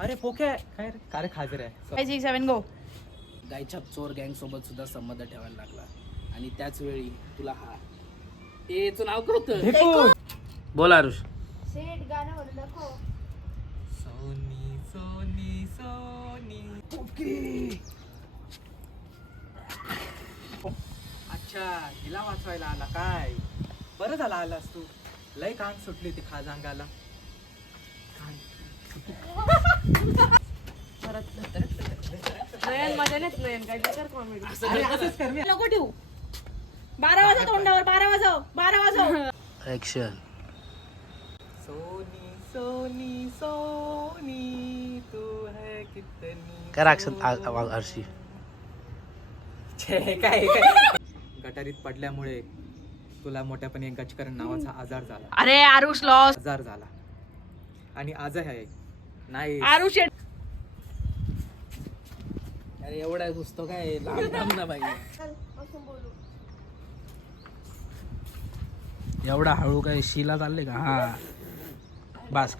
अरे पोके काय रे का रे खाजर आहे 5 6 7 गो. गायच्या चोर गँग सोबत सुद्धा संबंध ठेवायला लागला आणि त्याच वेळी तुला हा एचं नाव काय होतं? बोल आरुष. सेट गाणं म्हणून दाखव. Sony Sony Sony okay. अच्छा हिला वाचवायला आला काय. बरं झाला आलास तू. लय कान सुटली ती खाजांगाला. नयन मध्ये नाहीत नयन काय कर कॉमेडी. अरे असंच कर मी. नको ठेवू. 12 वाजव तोंडावर 12 वाजव 12 वाजव. ऍक्शन. सोनी सोनी सोनी तू है कितनी. कर ऍक्शन आरशी. छे काय काय. गटारीत पडल्यामुळे तुला मोठ्यापणी गचकरण नावाचा आजार झाला. अरे आरुष लॉस. आजार झाला आणि आजही आहे नाही. आरुष अरे एवढा घुसतो काय लांब लांब ना बाई. एवढा हळू काय शिला चालले का. हा बास.